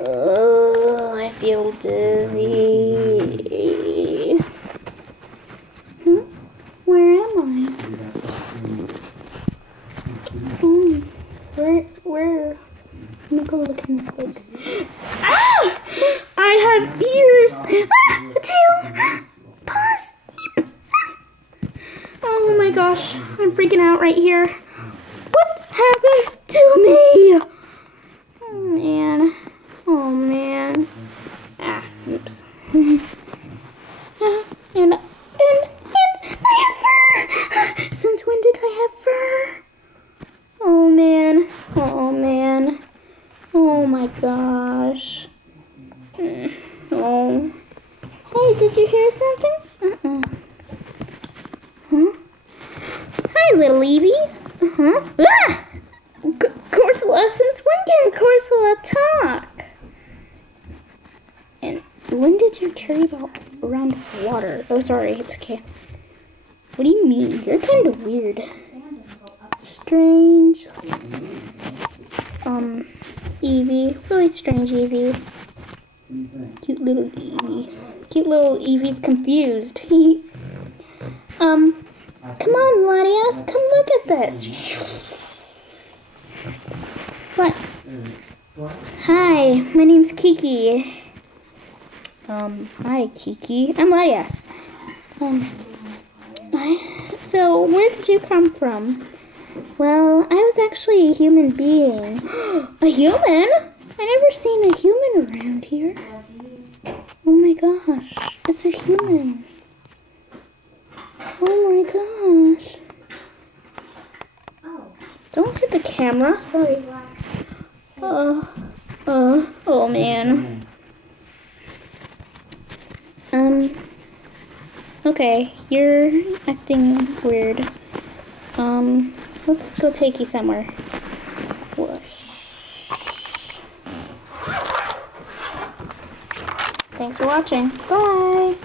Oh, I feel dizzy. Where am I? Where? Let me go look in this lake. Ah! I have ears! Ah! A tail! Paws! Oh my gosh, I'm freaking out right here. What happened to me? Oh man. Oh man. Ah, oops. And I have fur! Since when did I have fur? Oh man. Oh man. Oh my gosh. Oh. Hey, did you hear something? Huh? Hi, little Evie. Ah! Corsola, since when can Corsola talk? And when did you carry about around water? Oh, sorry, it's okay. What do you mean? You're kind of weird. Strange. Evie. Really strange Evie. Cute little Evie. Cute little Evie's confused. Come on, Latias. Come look at this. What? Hi, my name's Kiki. Hi, Kiki. I'm Latias. So, where did you come from? Well, I was actually a human being. A human? I never seen a human around here. Oh my gosh, it's a human. Oh my gosh. Don't hit the camera, sorry. Oh man. Okay, you're acting weird. Let's go take you somewhere. Whoosh. Thanks for watching. Bye!